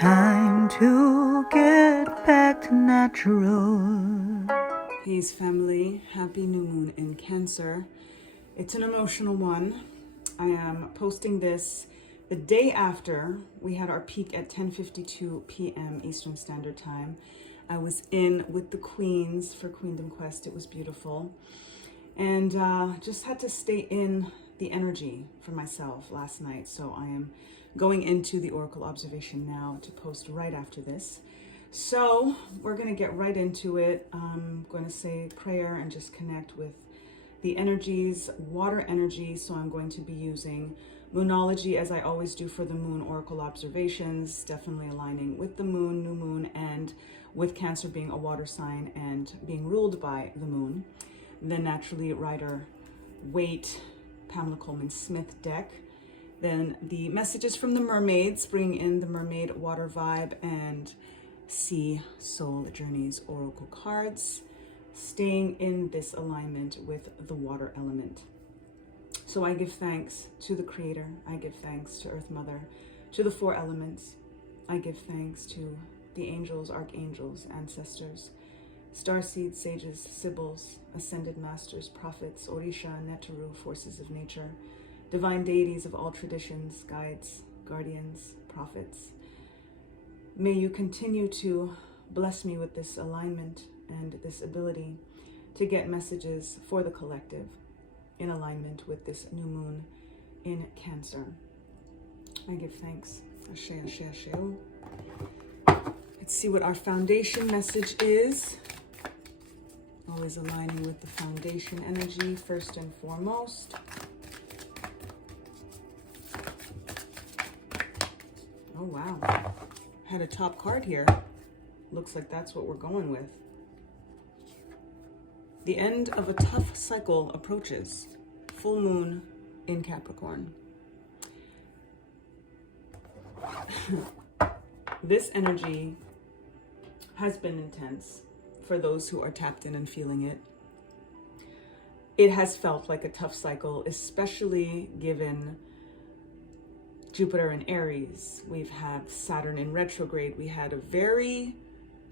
Time to get back to natural. Peace, family. Happy new moon in Cancer. It's an emotional one. I am posting this the day after we had our peak at 10:52 p.m. Eastern Standard Time. I was in with the Queens for Queendom Quest. It was beautiful. And just had to stay in the energy for myself last night. So I am going into the Oracle observation now to post right after this. So we're going to get right into it. I'm going to say prayer and just connect with the energies, water energy. So I'm going to be using Moonology as I always do for the moon Oracle observations, definitely aligning with the moon, new moon, and with Cancer being a water sign and being ruled by the moon. Then naturally Rider Waite, Pamela Coleman Smith deck. Then the messages from the mermaids, bringing in the mermaid water vibe and Sea Soul Journeys Oracle cards, staying in this alignment with the water element. So I give thanks to the Creator. I give thanks to Earth Mother, to the four elements. I give thanks to the angels, archangels, ancestors, starseeds, sages, sibyls, ascended masters, prophets, Orisha, Netaru, forces of nature, divine deities of all traditions, guides, guardians, prophets. May you continue to bless me with this alignment and this ability to get messages for the collective in alignment with this new moon in Cancer. I give thanks. Ashe, ashe, ashe. Let's see what our foundation message is. Always aligning with the foundation energy first and foremost. Oh, wow. Had a top card here. Looks like that's what we're going with. The end of a tough cycle approaches. Full moon in Capricorn. This energy has been intense for those who are tapped in and feeling it. It has felt like a tough cycle, especially given Jupiter in Aries. We've had Saturn in retrograde. We had a very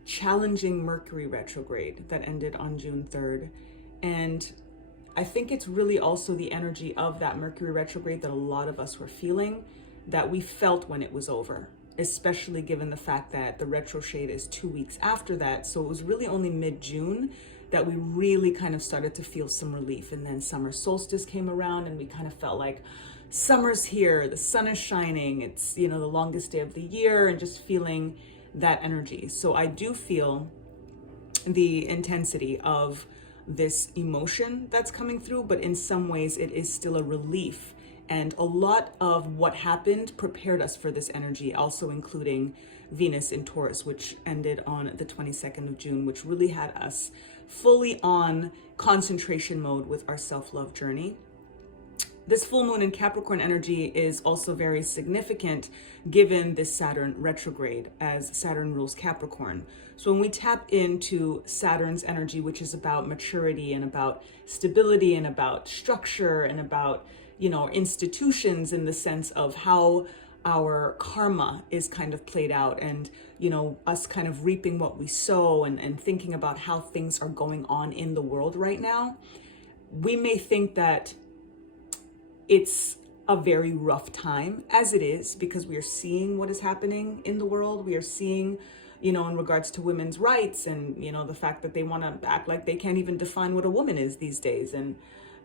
challenging Mercury retrograde that ended on June 3rd. And I think it's really also the energy of that Mercury retrograde that a lot of us were feeling, that we felt when it was over, especially given the fact that the retrograde is 2 weeks after that. So it was really only mid-June that we really kind of started to feel some relief. And then summer solstice came around and we kind of felt like summer's here, the sun is shining, it's, the longest day of the year, and just feeling that energy. So I do feel the intensity of this emotion that's coming through, but in some ways it is still a relief. And a lot of what happened prepared us for this energy, also including Venus in Taurus, which ended on the 22nd of June, which really had us fully on concentration mode with our self-love journey. This full moon in Capricorn energy is also very significant given this Saturn retrograde, as Saturn rules Capricorn. So when we tap into Saturn's energy, which is about maturity and about stability and about structure and about, institutions, in the sense of how our karma is kind of played out, and, us kind of reaping what we sow, and thinking about how things are going on in the world right now, we may think that it's a very rough time, as it is, because we are seeing what is happening in the world. We are seeing, in regards to women's rights and, the fact that they want to act like they can't even define what a woman is these days. And,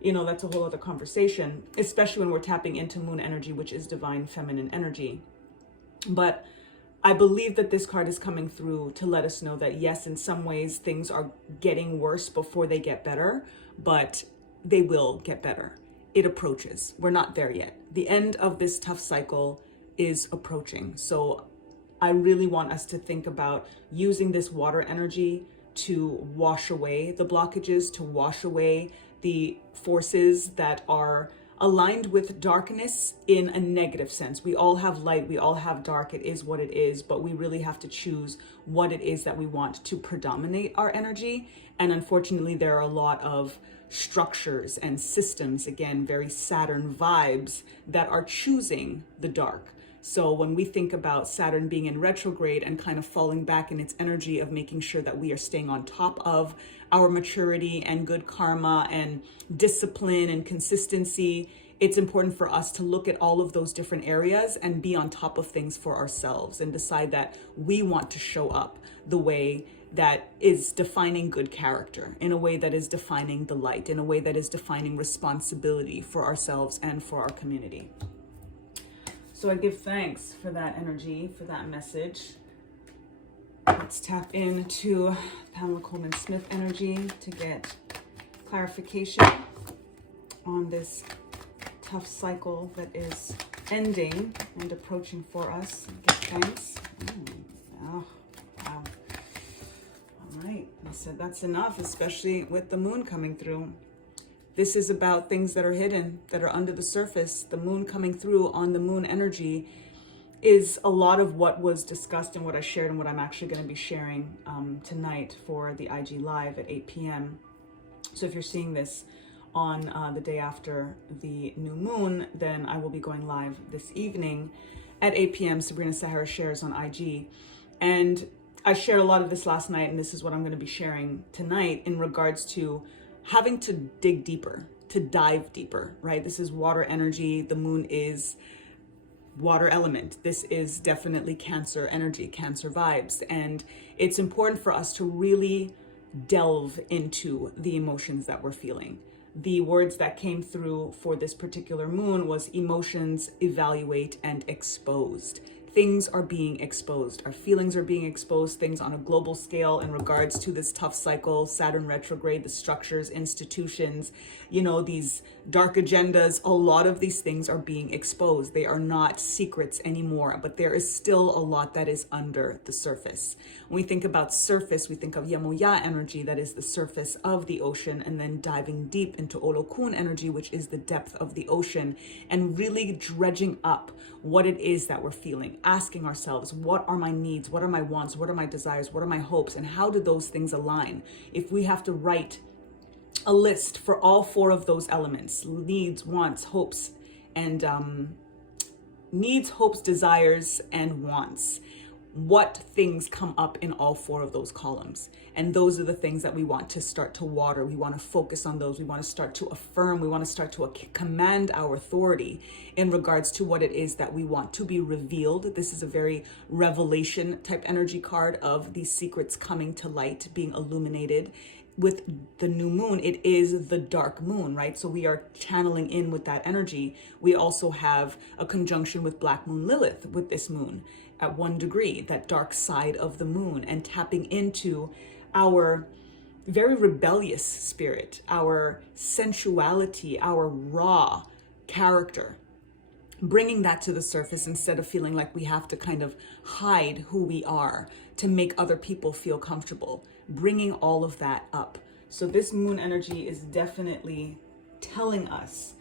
that's a whole other conversation, especially when we're tapping into moon energy, which is divine feminine energy. But I believe that this card is coming through to let us know that, yes, in some ways things are getting worse before they get better, but they will get better. It approaches. We're not there yet. The end of this tough cycle is approaching. So I really want us to think about using this water energy to wash away the blockages, to wash away the forces that are aligned with darkness in a negative sense. We all have light, we all have dark, it is what it is, but we really have to choose what it is that we want to predominate our energy. And unfortunately, there are a lot of structures and systems, again, very Saturn vibes, that are choosing the dark. So when we think about Saturn being in retrograde and kind of falling back in its energy of making sure that we are staying on top of our maturity and good karma and discipline and consistency, it's important for us to look at all of those different areas and be on top of things for ourselves and decide that we want to show up the way that is defining good character, in a way that is defining the light, in a way that is defining responsibility for ourselves and for our community. So I give thanks for that energy, for that message. Let's tap into Pamela Coleman Smith energy to get clarification on this tough cycle that is ending and approaching for us. Give thanks. Oh, wow. All right. I said that's enough, especially with the moon coming through. This is about things that are hidden, that are under the surface. The moon coming through on the moon energy is a lot of what was discussed and what I shared and what I'm actually going to be sharing tonight for the IG Live at 8 p.m. So if you're seeing this on the day after the new moon, then I will be going live this evening at 8 p.m. Sabrina Sahara shares on IG. And I shared a lot of this last night, and this is what I'm going to be sharing tonight in regards to having to dig deeper, to dive deeper, right? This is water energy. The moon is water element. This is definitely Cancer energy, Cancer vibes. And it's important for us to really delve into the emotions that we're feeling. The words that came through for this particular moon was emotions, evaluate, and exposed. Things are being exposed. Our feelings are being exposed, things on a global scale in regards to this tough cycle, Saturn retrograde, the structures, institutions, these dark agendas. A lot of these things are being exposed. They are not secrets anymore, but there is still a lot that is under the surface. When we think about surface, we think of Yamoya energy, that is the surface of the ocean, and then diving deep into Olokun energy, which is the depth of the ocean, and really dredging up what it is that we're feeling, asking ourselves, what are my needs? What are my wants? What are my desires? What are my hopes? And how do those things align? If we have to write a list for all four of those elements, needs, wants, hopes, and needs, hopes, desires, and wants, what things come up in all four of those columns? And those are the things that we want to start to water. We want to focus on those. We want to start to affirm. We want to start to command our authority in regards to what it is that we want to be revealed. This is a very revelation type energy card of these secrets coming to light, being illuminated. With the new moon, it is the dark moon, right? So we are channeling in with that energy. We also have a conjunction with Black Moon Lilith with this moon at 1 degree, that dark side of the moon, and tapping into our very rebellious spirit, our sensuality, our raw character, bringing that to the surface instead of feeling like we have to kind of hide who we are to make other people feel comfortable, bringing all of that up. So this moon energy is definitely telling us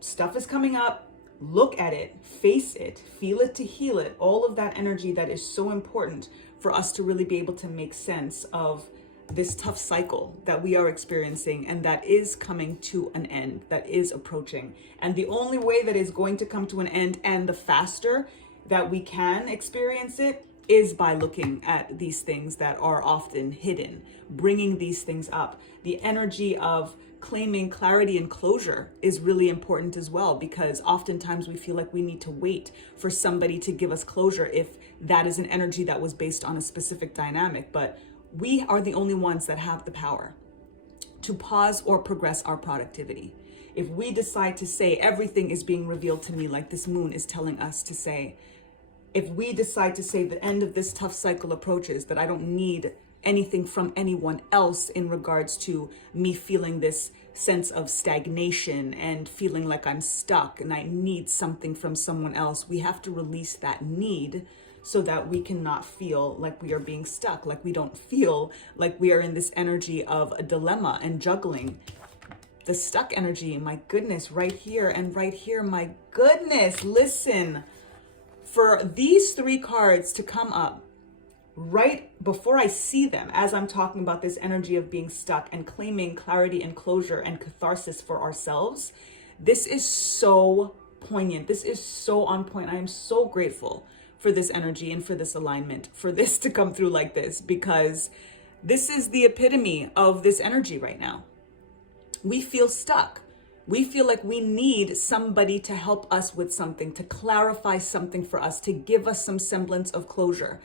stuff is coming up. Look at it, face it, feel it to heal it, all of that energy that is so important for us to really be able to make sense of this tough cycle that we are experiencing and that is coming to an end, that is approaching. And the only way that is going to come to an end, and the faster that we can experience it, is by looking at these things that are often hidden, bringing these things up. The energy of claiming clarity and closure is really important as well, because oftentimes we feel like we need to wait for somebody to give us closure if that is an energy that was based on a specific dynamic. But we are the only ones that have the power to pause or progress our productivity. If we decide to say everything is being revealed to me, like this moon is telling us to say, if we decide to say the end of this tough cycle approaches, that I don't need anything from anyone else in regards to me feeling this sense of stagnation and feeling like I'm stuck and I need something from someone else, we have to release that need so that we cannot feel like we are being stuck, like we don't feel like we are in this energy of a dilemma and juggling. The stuck energy, my goodness, right here and right here, my goodness, listen. For these three cards to come up right before I see them, as I'm talking about this energy of being stuck and claiming clarity and closure and catharsis for ourselves, this is so poignant. This is so on point. I am so grateful for this energy and for this alignment, for this to come through like this, because this is the epitome of this energy right now. We feel stuck. We feel like we need somebody to help us with something, to clarify something for us, to give us some semblance of closure.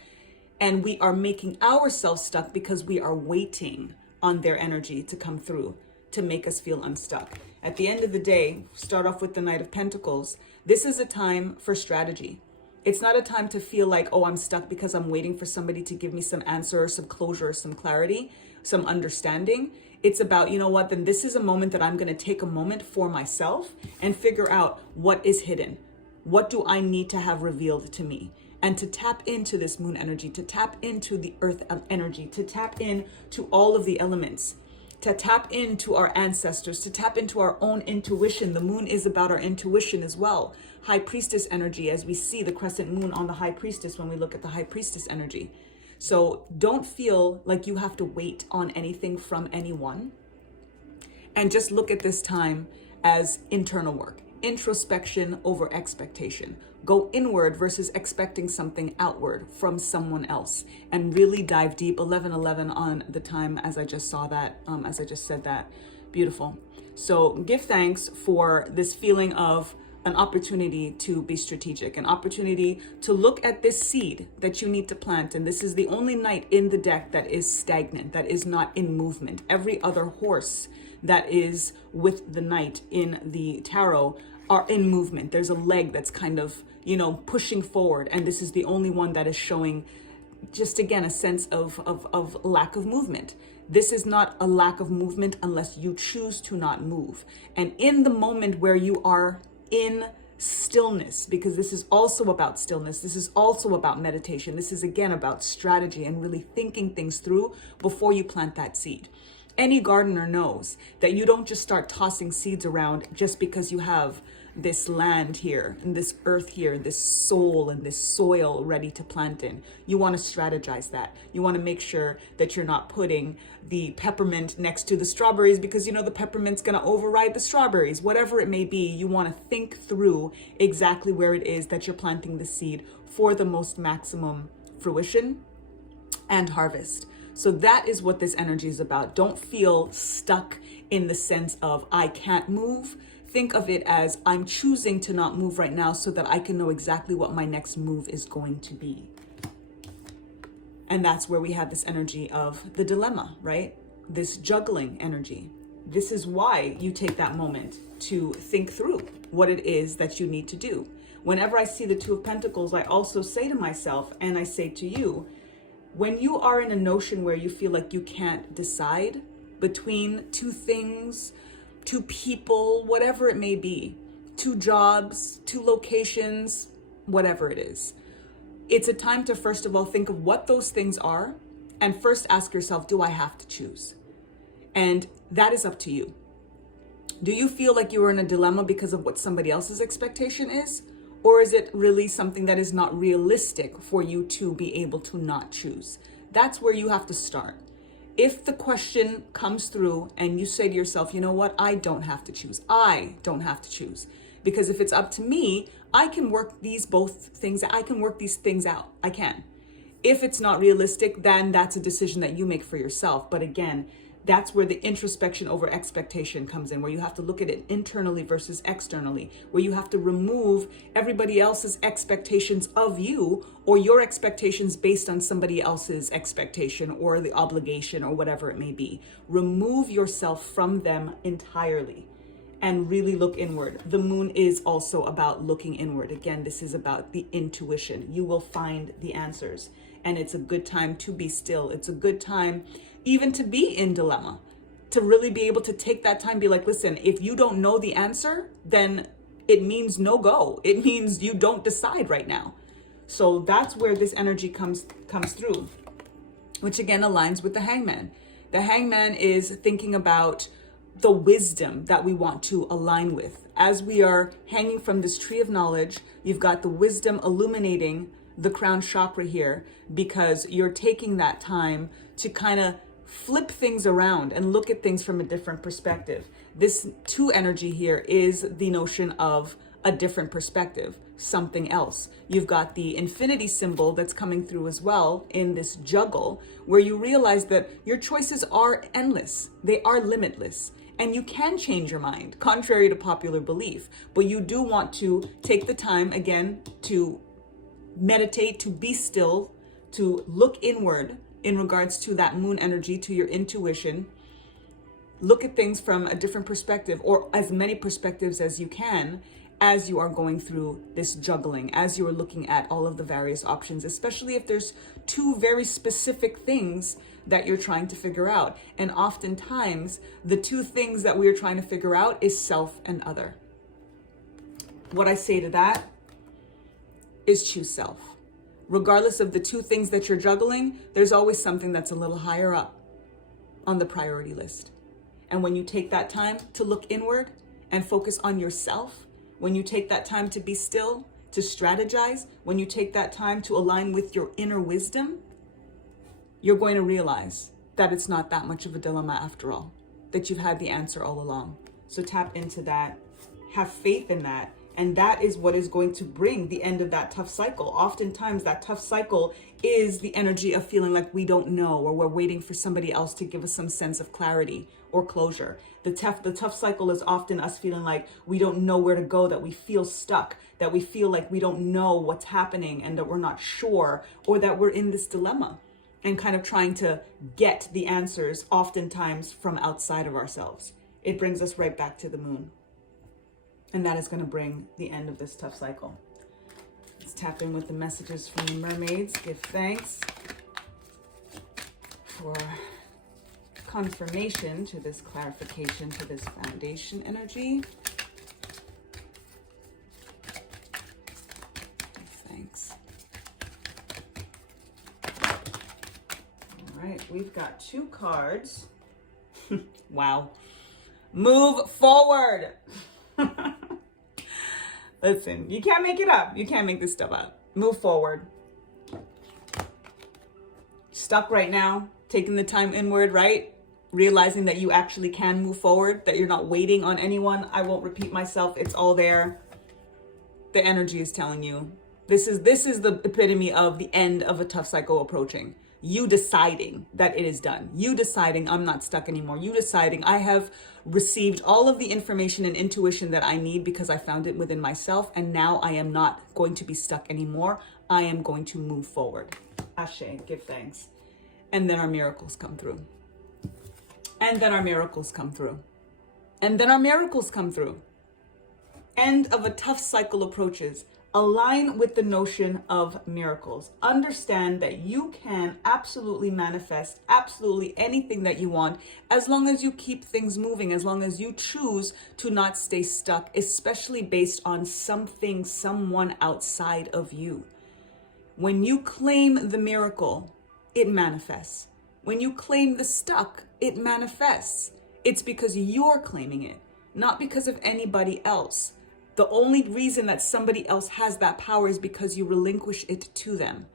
And we are making ourselves stuck because we are waiting on their energy to come through to make us feel unstuck. At the end of the day, start off with the Knight of Pentacles. This is a time for strategy. It's not a time to feel like, oh, I'm stuck because I'm waiting for somebody to give me some answer or some closure or some clarity, some understanding. It's about, you know what, then this is a moment that I'm going to take a moment for myself and figure out what is hidden. What do I need to have revealed to me? And to tap into this moon energy, to tap into the earth energy, to tap into all of the elements, to tap into our ancestors, to tap into our own intuition. The moon is about our intuition as well. High Priestess energy, as we see the crescent moon on the High Priestess when we look at the High Priestess energy. So don't feel like you have to wait on anything from anyone. And just look at this time as internal work. Introspection over expectation. Go inward versus expecting something outward from someone else, and really dive deep. 11:11 on the time, as I just saw that, as I just said that. Beautiful. So give thanks for this feeling of an opportunity to be strategic, an opportunity to look at this seed that you need to plant. And this is the only knight in the deck that is stagnant, that is not in movement. Every other horse that is with the knight in the tarot are in movement. There's a leg that's kind of, pushing forward. And this is the only one that is showing, just again, a sense of lack of movement. This is not a lack of movement unless you choose to not move. And in the moment where you are in stillness, because this is also about stillness, this is also about meditation, this is again about strategy and really thinking things through before you plant that seed. Any gardener knows that you don't just start tossing seeds around just because you have this land here and this earth here, this soul and this soil ready to plant in. You want to strategize that. You want to make sure that you're not putting the peppermint next to the strawberries because the peppermint's going to override the strawberries. Whatever it may be, you want to think through exactly where it is that you're planting the seed for the most maximum fruition and harvest. So that is what this energy is about. Don't feel stuck in the sense of I can't move. Think of it as I'm choosing to not move right now so that I can know exactly what my next move is going to be. And that's where we have this energy of the dilemma, right? This juggling energy. This is why you take that moment to think through what it is that you need to do. Whenever I see the Two of Pentacles, I also say to myself, and I say to you, when you are in a notion where you feel like you can't decide between two things, two people, whatever it may be, two jobs, two locations, whatever it is, it's a time to first of all think of what those things are and first ask yourself, do I have to choose? And that is up to you. Do you feel like you are in a dilemma because of what somebody else's expectation is? Or is it really something that is not realistic for you to be able to not choose? That's where you have to start. If the question comes through and you say to yourself, you know what, I don't have to choose. I don't have to choose. Because if it's up to me, I can work these things out. I can. If it's not realistic, then that's a decision that you make for yourself. But again, that's where the introspection over expectation comes in, where you have to look at it internally versus externally, where you have to remove everybody else's expectations of you or your expectations based on somebody else's expectation or the obligation or whatever it may be. Remove yourself from them entirely and really look inward. The moon is also about looking inward. Again, this is about the intuition. You will find the answers, and it's a good time to be still. It's a good time even to be in dilemma, to really be able to take that time, be like, listen, if you don't know the answer, then it means no go. It means you don't decide right now. So that's where this energy comes through, which again aligns with the Hangman. The Hangman is thinking about the wisdom that we want to align with. As we are hanging from this tree of knowledge, you've got the wisdom illuminating the crown chakra here, because you're taking that time to kind of flip things around and look at things from a different perspective. This two energy here is the notion of a different perspective, something else. You've got the infinity symbol that's coming through as well in this juggle, where you realize that your choices are endless. They are limitless. And you can change your mind, contrary to popular belief. But you do want to take the time, again, to meditate, to be still, to look inward in regards to that moon energy, to your intuition. Look at things from a different perspective, or as many perspectives as you can, as you are going through this juggling, as you are looking at all of the various options, especially if there's two very specific things that you're trying to figure out. And oftentimes, the two things that we are trying to figure out is self and other. What I say to that is choose self. Regardless of the two things that you're juggling, there's always something that's a little higher up on the priority list. And when you take that time to look inward and focus on yourself, when you take that time to be still, to strategize, when you take that time to align with your inner wisdom, you're going to realize that it's not that much of a dilemma after all, that you've had the answer all along. So tap into that, have faith in that, and that is what is going to bring the end of that tough cycle. Oftentimes that tough cycle is the energy of feeling like we don't know, or we're waiting for somebody else to give us some sense of clarity or closure. The tough cycle is often us feeling like we don't know where to go, that we feel stuck, that we feel like we don't know what's happening and that we're not sure, or that we're in this dilemma and kind of trying to get the answers oftentimes from outside of ourselves. It brings us right back to the moon. And that is going to bring the end of this tough cycle. Let's tap in with the messages from the mermaids. Give thanks for confirmation to this clarification, to this foundation energy. Give thanks. All right, we've got 2 cards. Wow. Move forward. Listen, you can't make it up. You can't make this stuff up. Move forward. Stuck right now, taking the time inward, right? Realizing that you actually can move forward, that you're not waiting on anyone. I won't repeat myself. It's all there. The energy is telling you. This is the epitome of the end of a tough cycle approaching. You deciding that it is done. You deciding I'm not stuck anymore. You deciding I have received all of the information and intuition that I need because I found it within myself, and now I am not going to be stuck anymore. I am going to move forward. Ashe, give thanks. And then our miracles come through. And then our miracles come through. And then our miracles come through. End of a tough cycle approaches. Align with the notion of miracles. Understand that you can absolutely manifest absolutely anything that you want as long as you keep things moving, as long as you choose to not stay stuck, especially based on something, someone outside of you. When you claim the miracle, it manifests. When you claim the stuck, it manifests. It's because you're claiming it, not because of anybody else. The only reason that somebody else has that power is because you relinquish it to them.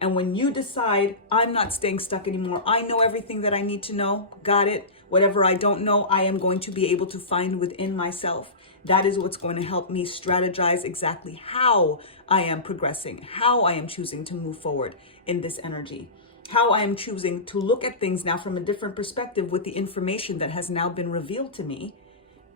And when you decide, I'm not staying stuck anymore, I know everything that I need to know, got it. Whatever I don't know, I am going to be able to find within myself. That is what's going to help me strategize exactly how I am progressing, how I am choosing to move forward in this energy, how I am choosing to look at things now from a different perspective with the information that has now been revealed to me.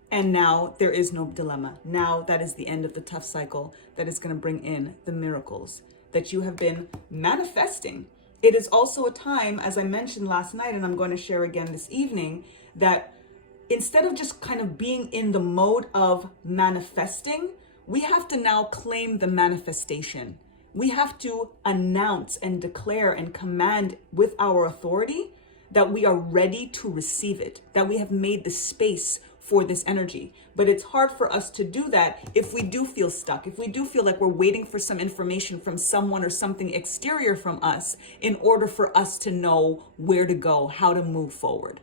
And now there is no dilemma. Now that is the end of the tough cycle that is going to bring in the miracles that you have been manifesting. It is also a time, as I mentioned last night, and I'm going to share again this evening, that instead of just kind of being in the mode of manifesting, we have to now claim the manifestation. We have to announce and declare and command with our authority that we are ready to receive it, that we have made the space for this energy. But it's hard for us to do that if we do feel stuck, if we do feel like we're waiting for some information from someone or something exterior from us in order for us to know where to go, how to move forward.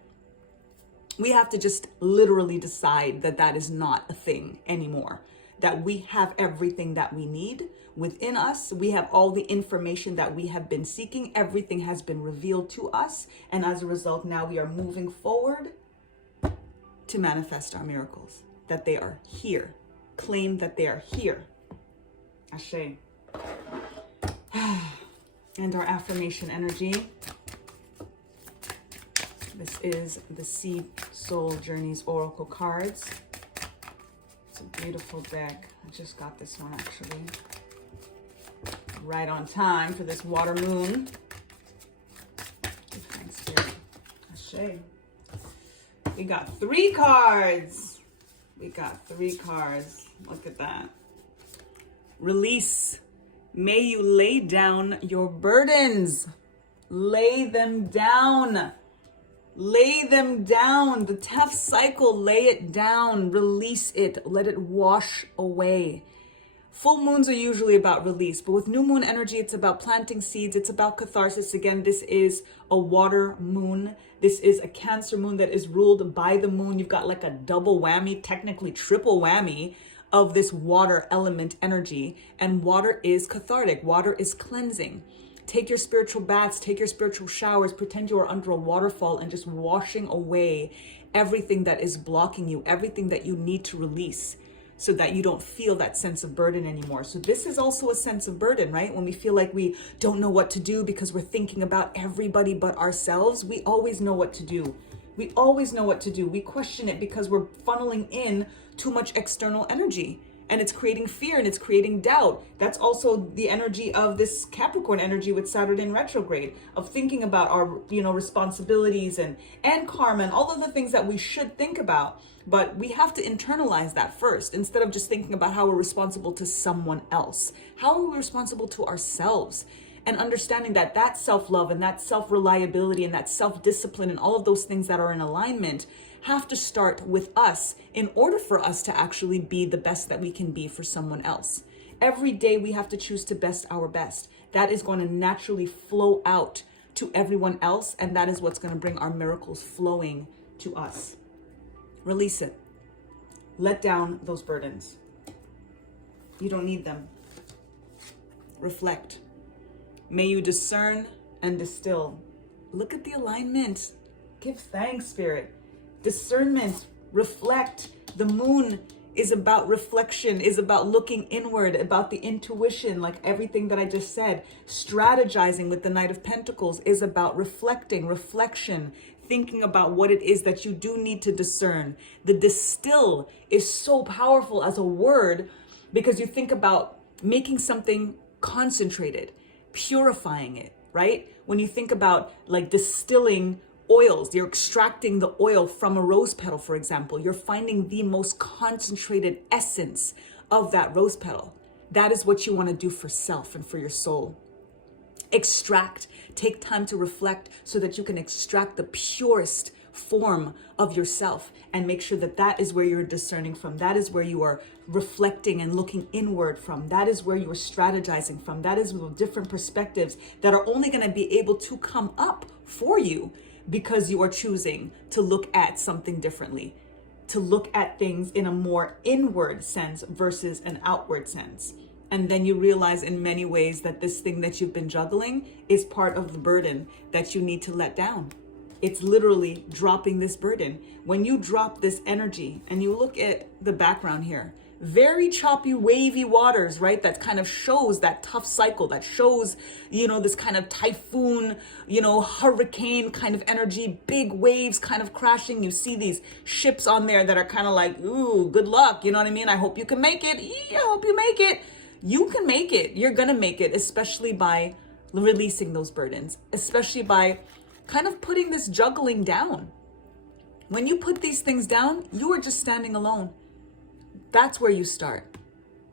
We have to just literally decide that that is not a thing anymore, that we have everything that we need within us. We have all the information that we have been seeking. Everything has been revealed to us. And as a result, now we are moving forward to manifest our miracles, that they are here. claim that they are here. Ashe. And our affirmation energy. This is the Seed Soul Journeys Oracle cards. It's a beautiful deck. I just got this one actually. Right on time for this water moon. Thanks, Spirit. Ashe. We got 3 cards. We got 3 cards. Look at that. Release. May you lay down your burdens. Lay them down. Lay them down. The tough cycle, lay it down. Release it. Let it wash away. Full moons are usually about release, but with new moon energy, it's about planting seeds. It's about catharsis. Again, this is a water moon. This is a Cancer moon that is ruled by the moon. You've got like a double whammy, technically triple whammy of this water element energy. And water is cathartic. Water is cleansing. Take your spiritual baths, take your spiritual showers, pretend you are under a waterfall and just washing away everything that is blocking you, everything that you need to release, so that you don't feel that sense of burden anymore. So this is also a sense of burden, right? When we feel like we don't know what to do because we're thinking about everybody but ourselves, we always know what to do. We always know what to do. We question it because we're funneling in too much external energy. And it's creating fear and it's creating doubt. That's also the energy of this Capricorn energy with Saturn in retrograde, of thinking about our, responsibilities and karma and all of the things that we should think about. But we have to internalize that first, instead of just thinking about how we're responsible to someone else. How are we responsible to ourselves? And understanding that that self-love and that self-reliability and that self-discipline and all of those things that are in alignment have to start with us in order for us to actually be the best that we can be for someone else. Every day we have to choose to best our best. That is going to naturally flow out to everyone else, and that is what's going to bring our miracles flowing to us. Release it. Let down those burdens. You don't need them. Reflect. May you discern and distill. Look at the alignment. Give thanks, Spirit. Discernment, reflect. The moon is about reflection, is about looking inward, about the intuition, like everything that I just said. Strategizing with the Knight of Pentacles is about reflecting, reflection, thinking about what it is that you do need to discern. The distill is so powerful as a word because you think about making something concentrated, purifying it, right? When you think about like distilling oils, you're extracting the oil from a rose petal, for example. You're finding the most concentrated essence of that rose petal. That is what you want to do for self and for your soul. Extract, take time to reflect so that you can extract the purest form of yourself and make sure that that is where you're discerning from. That is where you are reflecting and looking inward from. That is where you are strategizing from. That is with different perspectives that are only going to be able to come up for you because you are choosing to look at something differently, to look at things in a more inward sense versus an outward sense. And then you realize in many ways that this thing that you've been juggling is part of the burden that you need to let down. It's literally dropping this burden. When you drop this energy and you look at the background here, very choppy, wavy waters, right? That kind of shows that tough cycle, that shows, this kind of typhoon, hurricane kind of energy, big waves kind of crashing. You see these ships on there that are kind of like, ooh, good luck. You know what I mean? I hope you can make it. Yeah, I hope you make it. You can make it. You're going to make it, especially by releasing those burdens, especially by kind of putting this juggling down. When you put these things down, you are just standing alone. That's where you start.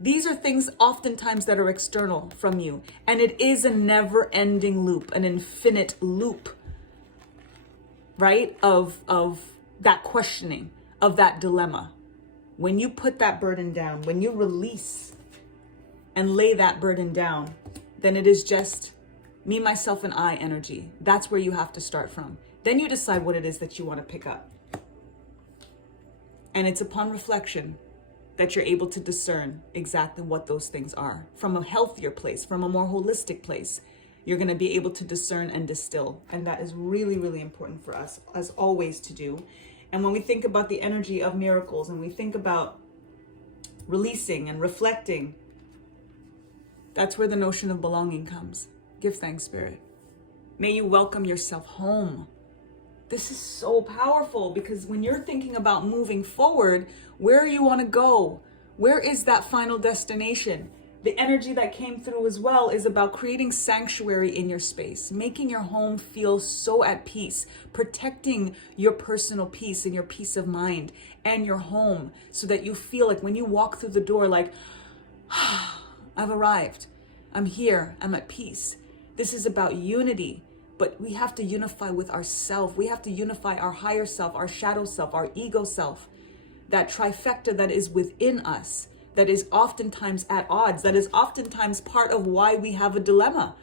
These are things oftentimes that are external from you. And it is a never-ending loop, an infinite loop, right? Of that questioning, of that dilemma. When you put that burden down, when you release and lay that burden down, then it is just me, myself, and I energy. That's where you have to start from. Then you decide what it is that you want to pick up. And it's upon reflection that you're able to discern exactly what those things are. From a healthier place, from a more holistic place, you're going to be able to discern and distill. And that is really, really important for us, as always, to do. And when we think about the energy of miracles and we think about releasing and reflecting. That's where the notion of belonging comes. Give thanks, Spirit. May you welcome yourself home. This is so powerful, because when you're thinking about moving forward, where you want to go, where is that final destination? The energy that came through as well is about creating sanctuary in your space, making your home feel so at peace, protecting your personal peace and your peace of mind and your home, so that you feel like when you walk through the door, like, I've arrived. I'm here. I'm at peace. This is about unity, but we have to unify with ourself. We have to unify our higher self, our shadow self, our ego self, that trifecta that is within us, that is oftentimes at odds, that is oftentimes part of why we have a dilemma.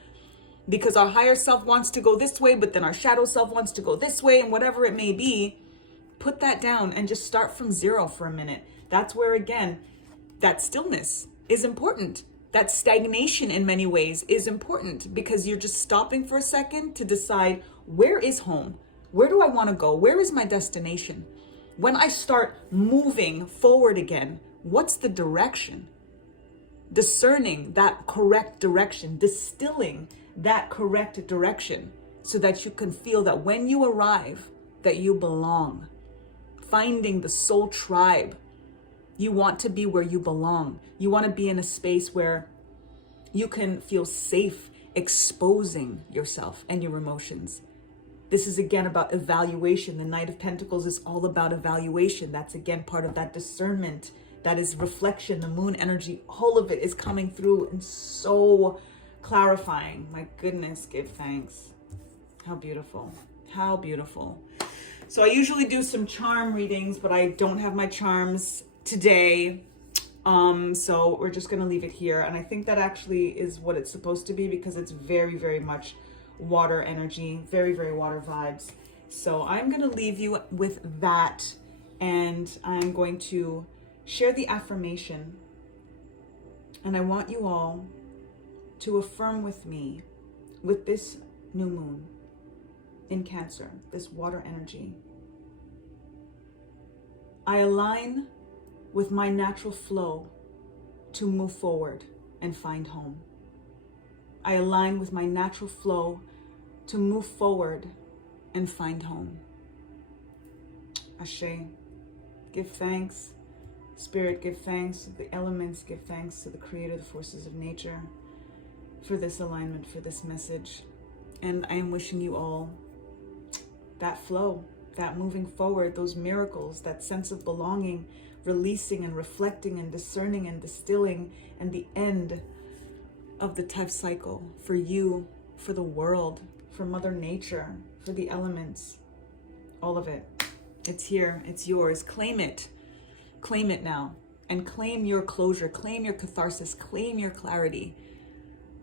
Because our higher self wants to go this way, but then our shadow self wants to go this way, and whatever it may be, put that down and just start from zero for a minute. That's where, again, that stillness is important. That stagnation in many ways is important, because you're just stopping for a second to decide, where is home? Where do I want to go? Where is my destination? When I start moving forward again, what's the direction? Discerning that correct direction, distilling that correct direction, so that you can feel that when you arrive, that you belong. Finding the soul tribe. You want to be where you belong. You want to be in a space where you can feel safe exposing yourself and your emotions. This is again about evaluation. The Knight of Pentacles is all about evaluation. That's again part of that discernment. That is reflection, the moon energy. All of it is coming through and so clarifying. My goodness, give thanks. How beautiful. How beautiful. So I usually do some charm readings, but I don't have my charms today. So we're just going to leave it here. And I think that actually is what it's supposed to be, because it's very, very much water energy, very, very water vibes. So I'm going to leave you with that, and I'm going to share the affirmation. And I want you all to affirm with me, with this new moon in Cancer, this water energy. I align with my natural flow to move forward and find home. I align with my natural flow to move forward and find home. Ashe. Give thanks. Spirit, give thanks to the elements. Give thanks to the creator, the forces of nature, for this alignment, for this message. And I am wishing you all that flow, that moving forward, those miracles, that sense of belonging, releasing and reflecting and discerning and distilling, and the end of the type cycle for you, for the world, for Mother Nature, for the elements, all of it. It's here, it's yours. Claim it now, and claim your closure, claim your catharsis, claim your clarity.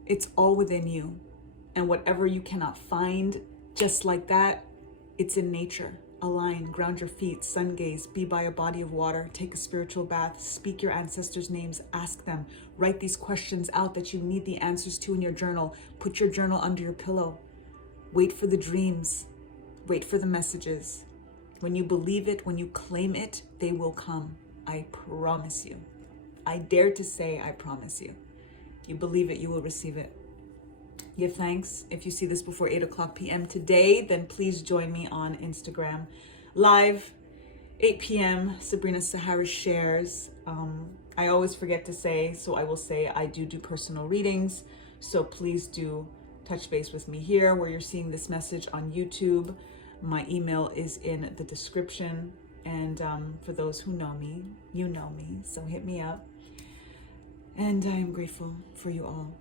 It's all within you. And whatever you cannot find just like that, it's in nature. Align, ground your feet, sun gaze, be by a body of water, take a spiritual bath, speak your ancestors' names, ask them, write these questions out that you need the answers to in your journal. Put your journal under your pillow. Wait for the dreams. Wait for the messages. When you believe it, when you claim it, they will come. I promise you. I dare to say, I promise you. You believe it, you will receive it. Give thanks. If you see this before 8:00 p.m. today, then please join me on Instagram live, 8 p.m. Sabrina Sahara shares. I always forget to say, so I will say I do personal readings. So please do touch base with me here where you're seeing this message on YouTube. My email is in the description. And for those who know me, you know me. So hit me up. And I am grateful for you all.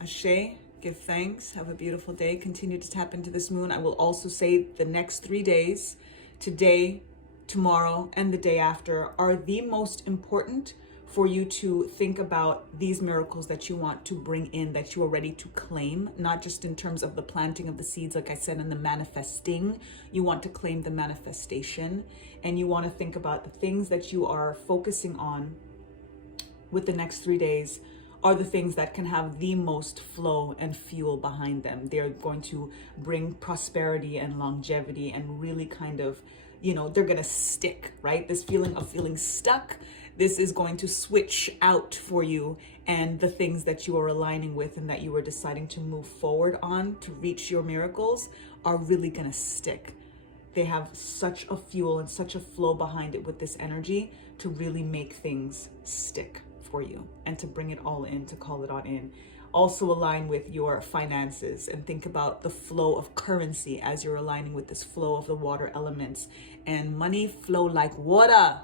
Ashe. Give thanks. Have a beautiful day. Continue to tap into this moon. I will also say the next 3 days, today, tomorrow, and the day after, are the most important for you to think about these miracles that you want to bring in, that you are ready to claim, not just in terms of the planting of the seeds, like I said, and the manifesting. You want to claim the manifestation, and you want to think about the things that you are focusing on with the next 3 days are the things that can have the most flow and fuel behind them. They're going to bring prosperity and longevity and really kind of, they're going to stick, right? This feeling of feeling stuck, This is going to switch out for you, and the things that you are aligning with and that you are deciding to move forward on to reach your miracles are really going to stick. They have such a fuel and such a flow behind it with this energy to really make things stick for you and to bring it all in, to call it all in. Also align with your finances and think about the flow of currency as you're aligning with this flow of the water elements. And money flow like water.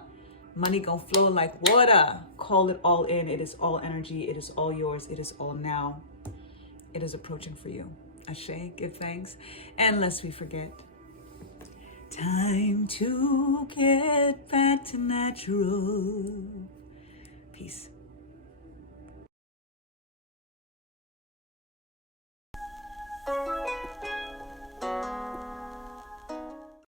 Money gonna flow like water. Call it all in. It is all energy. It is all yours. It is all now. It is approaching for you. Ashe, give thanks. And lest we forget, time to get back to natural. Peace.